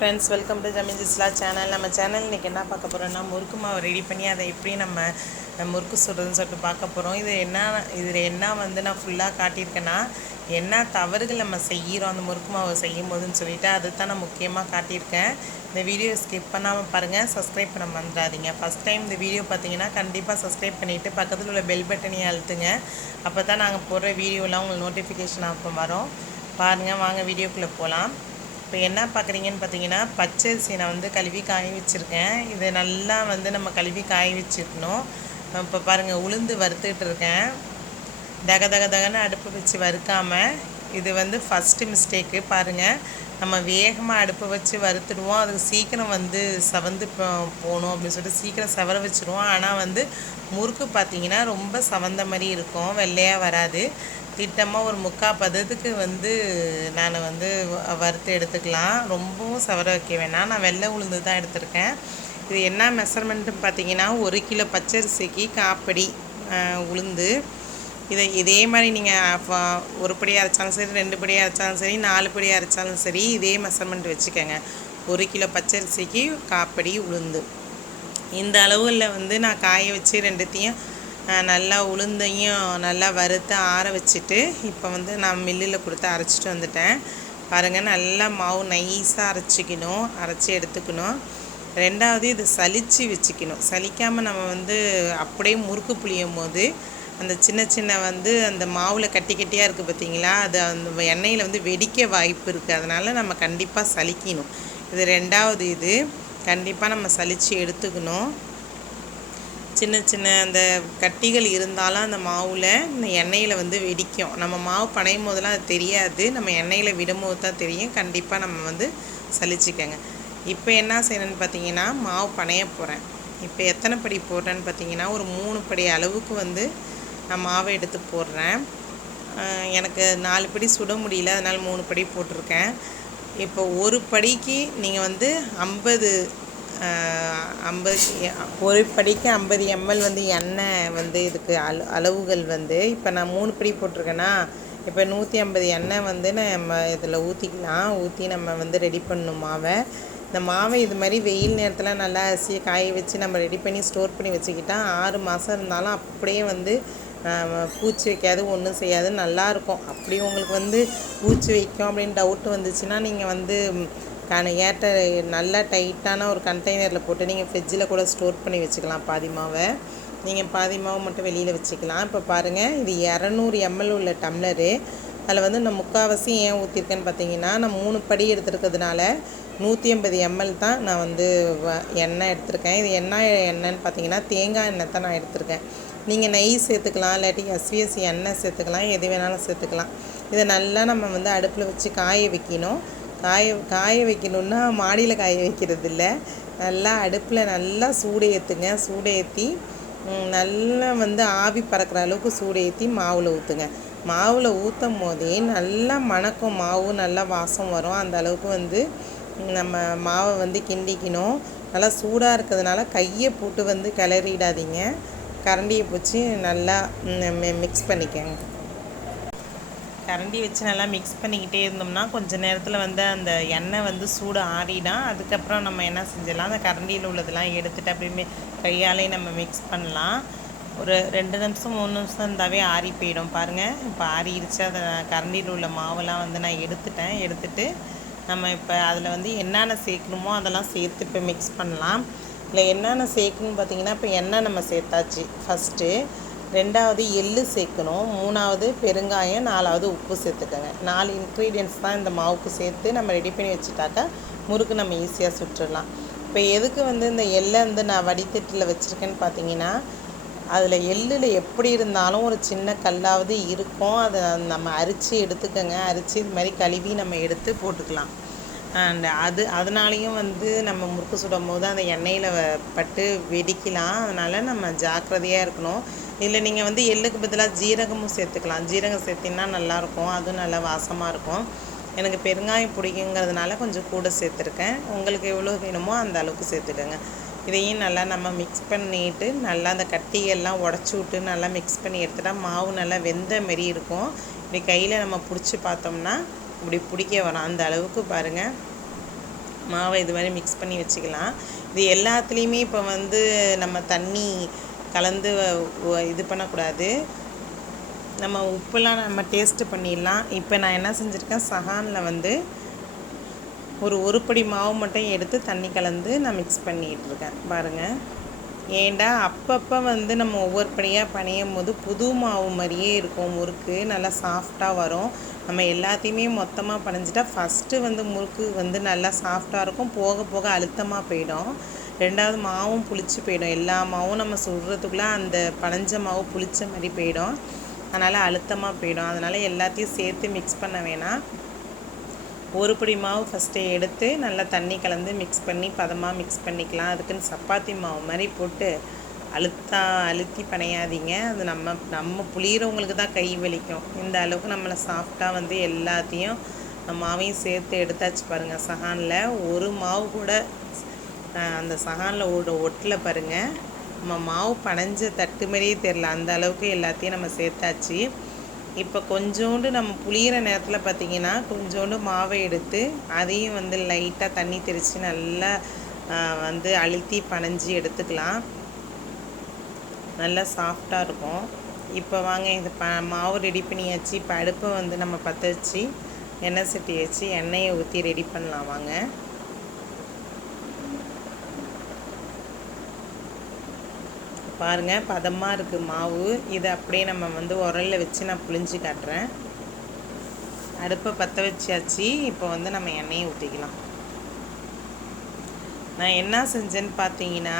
friends, welcome to Jazila channel. நம்ம channel இன்னைக்கு என்ன பார்க்க போறோம்னா முறுக்கு மாவு ரெடி பண்ணி அதை எப்படி நம்ம முறுக்கு சுடுறதுன்னு சொல்லிட்டு பார்க்க போறோம். இதில் என்ன வந்து நான் ஃபுல்லாக காட்டியிருக்கேன்னா என்ன தவறுகள் நம்ம செய்கிறோம் அந்த முறுக்கு மாவு செய்யும் போதுன்னு சொல்லிட்டு அதுதான் நான் முக்கியமாக காட்டியிருக்கேன். இந்த வீடியோ ஸ்கிப் பண்ணாமல் பாருங்கள், சப்ஸ்கிரைப் பண்ண மறந்துடாதீங்க. ஃபஸ்ட் டைம் இந்த வீடியோ பார்த்தீங்கன்னா கண்டிப்பாக சப்ஸ்கிரைப் பண்ணிவிட்டு பக்கத்தில் உள்ள பெல் பட்டனையும் அழுத்துங்க. அப்போ தான் நாங்கள் போடுற வீடியோலாம் உங்களுக்கு நோட்டிஃபிகேஷன் அப்போ வரும். பாருங்கள், வாங்க வீடியோக்குள்ளே போகலாம். இப்போ என்ன பார்க்குறீங்கன்னு பார்த்தீங்கன்னா பச்சரிசி நான் வந்து கழுவி காய வச்சுருக்கேன். இதை நல்லா வந்து நம்ம கழுவி காய வச்சுக்கணும். இப்போ பாருங்கள், உளுந்து வறுத்துக்கிட்டு இருக்கேன். தகன்னு அடுப்பு வச்சு வறுக்காமல், இது வந்து ஃபஸ்ட்டு மிஸ்டேக்கு. பாருங்கள், நம்ம வேகமாக அடுப்பை வச்சு வறுத்துடுவோம், அதுக்கு சீக்கிரம் வந்து சவந்து போகணும் அப்படின்னு சொல்லிட்டு சீக்கிரம் செவர வச்சுருவோம். ஆனால் வந்து முறுக்கு பார்த்திங்கன்னா ரொம்ப சவந்த மாதிரி இருக்கும், வெள்ளையாக வராது. திட்டமாக ஒரு 3/4 பதத்துக்கு வந்து நான் வந்து வறுத்து எடுத்துக்கலாம். ரொம்பவும் செவர வைக்க வேணாம். நான் வெள்ளை உளுந்து தான் எடுத்திருக்கேன். இது என்ன மெஷர்மெண்ட்டுன்னு பார்த்தீங்கன்னா 1 கிலோ பச்சரிசிக்கு 1/4 படி உளுந்து. இதே மாதிரி நீங்கள் ஒரு படி அரைச்சாலும் சரி, 2 படி அரைச்சாலும் சரி, 4 படி அரைச்சாலும் சரி, இதே மெஷர்மெண்ட் வச்சுக்கோங்க. 1 கிலோ பச்சரிசிக்கு 1/4 படி உளுந்து. இந்த அளவுகளில் வந்து நான் காய வச்சு ரெண்டுத்தையும் நல்லா உளுந்தையும் நல்லா வறுத்து ஆற வச்சுட்டு இப்போ வந்து நான் மில்லில் கொடுத்து அரைச்சிட்டு வந்துட்டேன். பாருங்கள், நல்லா மாவு நைஸாக அரைச்சி எடுத்துக்கணும். ரெண்டாவது இது சலித்து வச்சுக்கணும். சலிக்காமல் நம்ம வந்து அப்படியே முறுக்கு புளியும் போது அந்த சின்ன வந்து அந்த மாவில் கட்டியாக இருக்குது பார்த்தீங்களா, அது அந்த எண்ணெயில் வந்து வெடிக்க வாய்ப்பு இருக்குது. அதனால் நம்ம கண்டிப்பாக சலிக்கணும். இது ரெண்டாவது. இது கண்டிப்பாக நம்ம சலித்து எடுத்துக்கணும். சின்ன அந்த கட்டிகள் இருந்தாலும் அந்த மாவில் இந்த எண்ணெயில் வந்து வெடிக்கும். நம்ம மாவு பனையும் போதெல்லாம் அது தெரியாது, நம்ம எண்ணெயில் விடும்போது தான் தெரியும். கண்டிப்பாக நம்ம வந்து சலிச்சுக்கங்க. இப்போ என்ன செய்யணும்னு பார்த்தீங்கன்னா மாவு பனைய போகிறேன். இப்போ எத்தனை படி போடுறேன்னு பார்த்தீங்கன்னா ஒரு 3 படி அளவுக்கு வந்து நான் மாவை எடுத்து போடுறேன். எனக்கு 4 படி சுட முடியல, அதனால் 3 படி போட்டிருக்கேன். இப்போ ஒரு படிக்கு நீங்கள் வந்து 50 ஒரு படிக்கு 50 ml வந்து எண்ணெய் வந்து இதுக்கு அளவுகள் வந்து இப்போ நான் 3 படி போட்டிருக்கேன்னா இப்போ 150 எண்ணெய் வந்து நம்ம இதில் ஊற்றி நம்ம வந்து ரெடி பண்ணணும் மாவை. இந்த மாவை இது மாதிரி வெயில் நேரத்தில் நல்லா அரிசியை காய வச்சு நம்ம ரெடி பண்ணி ஸ்டோர் பண்ணி வச்சுக்கிட்டால் 6 மாதம் இருந்தாலும் அப்படியே வந்து பூச்சி வைக்காது, ஒன்றும் செய்யாது, நல்லாயிருக்கும். அப்படி உங்களுக்கு வந்து பூச்சி வைக்கும் அப்படின்னு டவுட் வந்துச்சுன்னா நீங்கள் வந்து ஏற்ற நல்லா டைட்டான ஒரு கண்டெய்னரில் போட்டு நீங்கள் ஃப்ரிட்ஜில் கூட ஸ்டோர் பண்ணி வச்சுக்கலாம். பாதி மாவை நீங்கள் பாதி மாவு மட்டும் வெளியில் வச்சுக்கலாம். இப்போ பாருங்கள், இது 200 ml உள்ள டம்ளரு. அதில் வந்து நான் 3/4 ஏன் ஊற்றிருக்கேன்னு பார்த்தீங்கன்னா நான் 3 படி எடுத்துருக்கிறதுனால 150 ml தான் நான் வந்து எண்ணெய் எடுத்திருக்கேன். இது எண்ணெய்ன்னு பார்த்தீங்கன்னா தேங்காய் எண்ணெய் தான் நான் எடுத்திருக்கேன். நீங்கள் நெய் சேர்த்துக்கலாம், இல்லாட்டி எஸ்விஎஸ் எண்ணெய் சேர்த்துக்கலாம், எது வேணாலும் சேர்த்துக்கலாம். இதை நல்லா நம்ம வந்து அடுப்பில் வச்சு காய வைக்கணும். காய வைக்கணுன்னா மாடியில் காய வைக்கிறது இல்லை, நல்லா அடுப்பில் நல்லா சூடு ஏற்றி நல்லா வந்து ஆவி பறக்கிற அளவுக்கு சூடு ஏற்றி மாவில் ஊற்றுங்க. மாவில் ஊற்றும் போதே நல்லா மணக்கும், மாவு நல்லா வாசம் வரும். அந்த அளவுக்கு வந்து நம்ம மாவை வந்து கிண்டிக்கணும். நல்லா சூடாக இருக்கிறதுனால கையை போட்டு வந்து கிளறிடாதீங்க, கரண்டியை பிடிச்சி நல்லா மிக்ஸ் பண்ணிக்கோங்க. கரண்டி வச்சு நல்லா மிக்ஸ் பண்ணிக்கிட்டே இருந்தோம்னா கொஞ்சம் நேரத்தில் வந்து அந்த எண்ணெய் வந்து சூடு ஆறிடும். அதுக்கப்புறம் நம்ம என்ன செஞ்சிடலாம், அந்த கரண்டியில் உள்ளதெல்லாம் எடுத்துகிட்டு அப்படியே கையாலே நம்ம மிக்ஸ் பண்ணலாம். ஒரு 2 நிமிஷம் 3 நிமிஷம் இருந்தாவே ஆறி போயிடும். பாருங்கள், இப்போ ஆறிடுச்சு. அதை கரண்டியில் உள்ள மாவெல்லாம் வந்து நான் எடுத்துட்டு நம்ம இப்போ அதில் வந்து என்னென்ன சேர்க்கணுமோ அதெல்லாம் சேர்த்து இப்போ மிக்ஸ் பண்ணலாம். இல்லை என்னென்ன சேர்க்கணும்னு பார்த்தீங்கன்னா இப்போ எண்ணெய் நம்ம சேர்த்தாச்சு ஃபஸ்ட்டு, 2வது எள்ளு சேர்க்கணும், 3வது பெருங்காயம், 4வது உப்பு சேர்த்துக்கோங்க. 4 இன்க்ரீடியன்ட்ஸ் தான் இந்த மாவுக்கு சேர்த்து நம்ம ரெடி பண்ணி வச்சுட்டாக்கா முறுக்கு நம்ம ஈஸியாக சுட்டுடலாம். இப்போ எதுக்கு வந்து இந்த எள்ளை வந்து நான் வடித்தட்டில் வச்சுருக்கேன்னு பார்த்தீங்கன்னா அதில் எள்ளில் எப்படி இருந்தாலும் ஒரு சின்ன கல்லாவது இருக்கும். அதை நம்ம அரித்து எடுத்துக்கோங்க. அரித்து இது மாதிரி கழுவி நம்ம எடுத்து போட்டுக்கலாம். அண்ட் அதனாலேயும் வந்து நம்ம முறுக்கு சுடும் போது அந்த எண்ணெயில் பட்டு வெடிக்கலாம். அதனால் நம்ம ஜாக்கிரதையாக இருக்கணும். இதில் நீங்கள் வந்து எள்ளுக்கு பதிலாக ஜீரகமும் சேர்த்துக்கலாம். ஜீரகம் சேர்த்திங்கன்னா நல்லாயிருக்கும், அதுவும் நல்லா வாசமாக இருக்கும். எனக்கு பெருங்காயம் பிடிக்குங்கிறதுனால கொஞ்சம் கூட சேர்த்துருக்கேன். உங்களுக்கு எவ்வளோ வேணுமோ அந்த அளவுக்கு சேர்த்துக்கோங்க. இதையும் நல்லா நம்ம மிக்ஸ் பண்ணிட்டு நல்லா அந்த கட்டியெல்லாம் உடச்சி விட்டு நல்லா மிக்ஸ் பண்ணி எடுத்துட்டால் மாவு நல்லா வெந்த மாரி இருக்கும். இப்படி கையில் நம்ம பிடிச்சி பார்த்தோம்னா இப்படி பிடிக்க வரும். அந்த அளவுக்கு பாருங்கள் மாவை இது மாதிரி மிக்ஸ் பண்ணி வச்சுக்கலாம். இது எல்லாத்துலேயுமே இப்போ வந்து நம்ம தண்ணி கலந்து இது பண்ணக்கூடாது. நம்ம உப்புலாம் நம்ம டேஸ்ட்டு பண்ணிடலாம். இப்போ நான் என்ன செஞ்சுருக்கேன், சஹானில் வந்து ஒரு படி மாவு மட்டும் எடுத்து தண்ணி கலந்து நான் மிக்ஸ் பண்ணிகிட்ருக்கேன் பாருங்கள். ஏண்டா அப்பப்போ வந்து நம்ம ஒவ்வொரு படியாக பனையும் போது புது மாவு மாதிரியே இருக்கும். முறுக்கு நல்லா சாஃப்டாக வரும். நம்ம எல்லாத்தையுமே மொத்தமாக பனைஞ்சிட்டா ஃபஸ்ட்டு வந்து முறுக்கு வந்து நல்லா சாஃப்டாக இருக்கும். போக போக அழுத்தமாக போயிடும். ரெண்டாவது மாவும் புளிச்சு போயிடும். எல்லா மாவும் நம்ம சுடுறதுக்குள்ளே அந்த பனைஞ்ச மாவு புளிச்ச மாதிரி போயிடும். அதனால் அழுத்தமாக போயிடும். அதனால் எல்லாத்தையும் சேர்த்து மிக்ஸ் பண்ண வேணாம். ஒரு படி மாவு ஃபஸ்ட்டு எடுத்து நல்லா தண்ணி கலந்து மிக்ஸ் பண்ணி பதமாக மிக்ஸ் பண்ணிக்கலாம். அதுக்குன்னு சப்பாத்தி மாவு மாதிரி போட்டு அழுத்தி பனையாதீங்க. அது நம்ம புளியறவங்களுக்கு தான் கை வலிக்கும். இந்த அளவுக்கு நம்மளை சாஃப்டாக வந்து எல்லாத்தையும் மாவையும் சேர்த்து எடுத்தாச்சு பாருங்கள். சஹானில் ஒரு மாவு கூட அந்த சஹானில் ஒட்டில் பாருங்கள். நம்ம மாவு பனைஞ்ச தட்டு மாதிரியே தெரில, அந்த அளவுக்கு எல்லாத்தையும் நம்ம சேர்த்தாச்சு. இப்போ கொஞ்சோண்டு நம்ம புளியிற நேரத்தில் பார்த்திங்கன்னா கொஞ்சோண்டு மாவை எடுத்து அதையும் வந்து லைட்டாக தண்ணி தெளித்து நல்லா வந்து அழுத்தி பனைஞ்சி எடுத்துக்கலாம். நல்லா சாஃப்டாக இருக்கும். இப்போ வாங்க இந்த மாவு ரெடி பண்ணியாச்சு. இப்போ அடுப்பை வந்து நம்ம பற்ற வச்சு எண்ணெய் சட்டி வச்சு எண்ணெயை ஊற்றி ரெடி பண்ணலாம் வாங்க. பாருங்கள் பதமாக இருக்குது மாவு. இதை அப்படியே நம்ம வந்து உரலில் வச்சு நான் புளிஞ்சு காட்டுறேன். அடுப்பை பற்ற வச்சாச்சு. இப்போ வந்து நம்ம எண்ணெயை ஊற்றிக்கலாம். நான் என்ன செஞ்சேன்னு பார்த்தீங்கன்னா,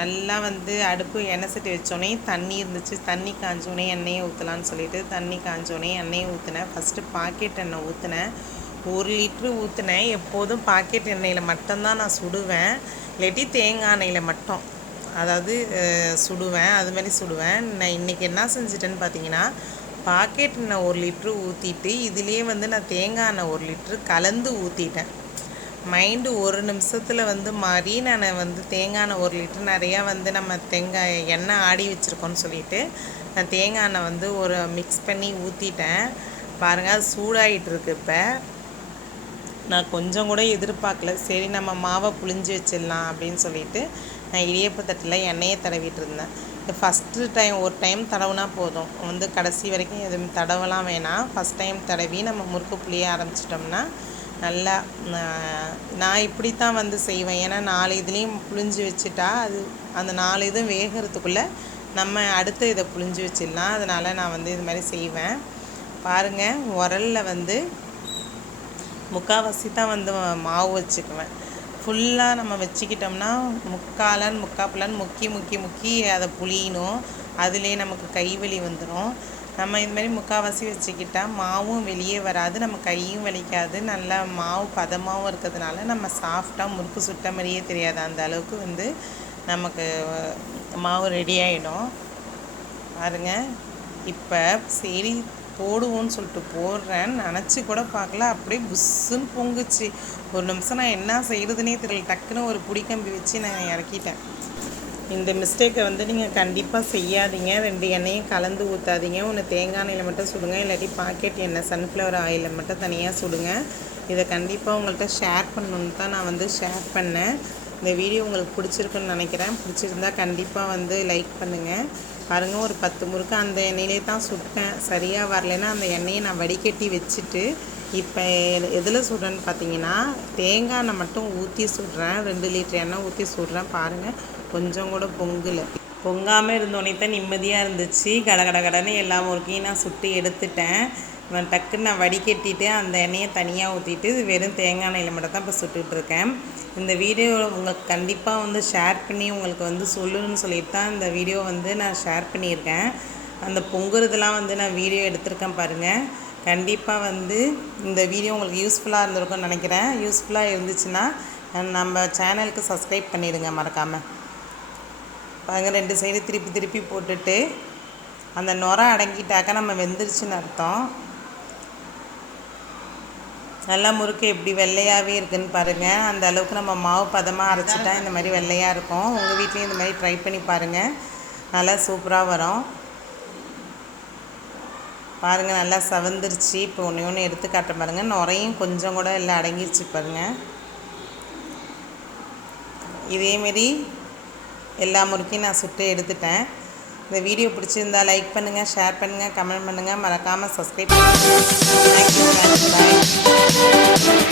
நல்லா வந்து அடுப்பு எண்ணெய் சட்டி வச்சோடனே தண்ணி இருந்துச்சு. தண்ணி காஞ்சோடனே எண்ணெயை ஊற்றலான்னு சொல்லிட்டு தண்ணி காஞ்சோடனே எண்ணெயை ஊற்றினேன். ஃபஸ்ட்டு பாக்கெட் எண்ணெய் ஊற்றினேன். 1 லிட்ரு ஊற்றினேன். எப்போதும் பாக்கெட் எண்ணெயில் மட்டும்தான் நான் சுடுவேன், இல்லாட்டி தேங்காய் எண்ணெயில் மட்டும் அதாவது சுடுவேன். அது மாதிரி சுடுவேன். நான் இன்றைக்கி என்ன செஞ்சிட்டேன்னு பார்த்தீங்கன்னா, பாக்கெட் எண்ணெய் 1 லிட்ரு ஊற்றிட்டு இதுலேயே வந்து நான் தேங்காய் எண்ணெய் 1 லிட்ரு கலந்து ஊற்றிட்டேன். மைண்டு ஒரு நிமிஷத்தில் வந்து மாறி நான் வந்து தேங்காய் எண்ணெய் 1 லிட்ரு நிறையா வந்து நம்ம எண்ணெய் ஆடி வச்சுருக்கோன்னு சொல்லிவிட்டு நான் தேங்காய் எண்ணெய் வந்து மிக்ஸ் பண்ணி ஊற்றிட்டேன். பாருங்கள் அது சூடாகிட்டுருக்கு. இப்போ நான் கொஞ்சம் கூட எதிர்பார்க்கல. சரி நம்ம மாவை புளிஞ்சு வச்சிடலாம் அப்படின்னு சொல்லிட்டு நான் இடியப்ப தட்டில் எண்ணெயை தடவிட்டு இருந்தேன். ஃபஸ்ட்டு டைம் ஒரு டைம் தடவுனா போதும், வந்து கடைசி வரைக்கும் எதுவும் தடவலாம் வேணாம். ஃபஸ்ட் டைம் தடவி நம்ம முறுக்கு புளிய ஆரம்பிச்சிட்டோம்னா நல்லா நான் இப்படி தான் வந்து செய்வேன். ஏன்னா 4 இதுலேயும் புளிஞ்சு வச்சுட்டா அது அந்த 4 இதுவும் வேகிறதுக்குள்ளே நம்ம அடுத்து இதை புளிஞ்சு வச்சிடலாம். அதனால் நான் வந்து இது மாதிரி செய்வேன். பாருங்கள் உரலில் வந்து முக்கால்வாசி தான் வந்து மாவு வச்சுக்குவேன். ஃபுல்லாக நம்ம வச்சுக்கிட்டோம்னா முக்கால் முக்கி அதை புளியணும். அதுலேயே நமக்கு கைவலி வந்துடும். நம்ம இது மாதிரி முக்கால்வாசி வச்சுக்கிட்டால் மாவும் வெளியே வராது, நம்ம கையும் வலிக்காது. நல்லா மாவு பதமாகவும் இருக்கிறதுனால நம்ம சாஃப்டாக முறுக்கு சுட்ட மாதிரியே தெரியாது. அந்த அளவுக்கு வந்து நமக்கு மாவு ரெடி ஆகிடும். பாருங்கள் இப்போ சரி போடுவோன்னு சொல்லிட்டு போடுறேன், நினச்சி கூட பார்க்கல, அப்படியே புஷ்ஷுன்னு பொங்குச்சு. ஒரு நிமிஷம் நான் என்ன செய்கிறதுனே தெரியல. டக்குன்னு ஒரு புடிக்கம்பி வச்சு நான் இறக்கிட்டேன். இந்த மிஸ்டேக்கை வந்து நீங்கள் கண்டிப்பாக செய்யாதீங்க. 2 எண்ணெயும் கலந்து ஊற்றாதீங்க. ஒன்று தேங்காய் எண்ணெயில் மட்டும் சுடுங்க, இல்லாட்டி பாக்கெட் எண்ணெய் சன்ஃப்ளவர் ஆயிலில் மட்டும் தனியாக சுடுங்க. இதை கண்டிப்பாக உங்கள்கிட்ட ஷேர் பண்ணணுன்னு தான் நான் வந்து ஷேர் பண்ணேன். இந்த வீடியோ உங்களுக்கு பிடிச்சிருக்குன்னு நினைக்கிறேன். பிடிச்சிருந்தா கண்டிப்பாக வந்து லைக் பண்ணுங்கள். பாருங்கள் ஒரு 10 முறுக்கு அந்த எண்ணெயிலே தான் சுட்டேன். சரியாக வரலைன்னா அந்த எண்ணெயை நான் வடிகட்டி வச்சுட்டு இப்போ எதில் சுடுறேன்னு பார்த்தீங்கன்னா தேங்காய் எண்ணெய் மட்டும் ஊற்றி சுடுறேன். 2 லிட்டர் எண்ணெய் ஊற்றி சுடுறேன். பாருங்கள் கொஞ்சம் கூட பொங்காமல் இருந்தோடனே தான் நிம்மதியாக இருந்துச்சு. கடன்னு எல்லா முறுக்கையும் நான் சுட்டு எடுத்துட்டேன். டக்குன்னு நான் வடிகட்டிட்டு அந்த எண்ணெயை தனியாக ஊற்றிட்டு வெறும் தேங்காய் எண்ணெயில் மட்டும் தான் இப்போ சுட்டுட்ருக்கேன். இந்த வீடியோ உங்களுக்கு கண்டிப்பாக வந்து ஷேர் பண்ணி உங்களுக்கு வந்து சொல்லணும்னு சொல்லிட்டு தான் இந்த வீடியோ வந்து நான் ஷேர் பண்ணியிருக்கேன். அந்த பொங்குறதுலாம் வந்து நான் வீடியோ எடுத்திருக்கேன் பாருங்கள். கண்டிப்பாக வந்து இந்த வீடியோ உங்களுக்கு யூஸ்ஃபுல்லாக இருந்திருக்கும்னு நினைக்கிறேன். யூஸ்ஃபுல்லாக இருந்துச்சுன்னா நம்ம சேனலுக்கு சப்ஸ்கிரைப் பண்ணிடுங்க மறக்காமல். பாருங்கள் 2 சைடு திருப்பி போட்டுட்டு அந்த நுரை அடங்கிட்டாக்கா நம்ம வெந்துருச்சுன்னு அர்த்தம். நல்லா முறுக்கு எப்படி வெள்ளையாகவே இருக்குதுன்னு பாருங்கள். அந்த அளவுக்கு நம்ம மாவு பதமாக அரைச்சிட்டா இந்த மாதிரி வெள்ளையாக இருக்கும். உங்கள் வீட்லேயும் இந்த மாதிரி ட்ரை பண்ணி பாருங்கள், நல்லா சூப்பராக வரும். பாருங்கள் நல்லா செவந்துருச்சு. இப்போ ஒன்று ஒன்று எடுத்து காட்ட பாருங்கள். நுரையும் கொஞ்சம் கூட இல்லை, அடங்கிருச்சு பாருங்கள். இதேமாரி எல்லா முறுக்கையும் நான் சுட்டு எடுத்துட்டேன். இந்த வீடியோ பிடிச்சிருந்தா லைக் பண்ணுங்கள், ஷேர் பண்ணுங்கள், கமெண்ட் பண்ணுங்கள், மறக்காமல் சப்ஸ்கிரைப் பண்ணுங்கள். தேங்க்யூ ஃப்ரெண்ட்ஸ், பாய்.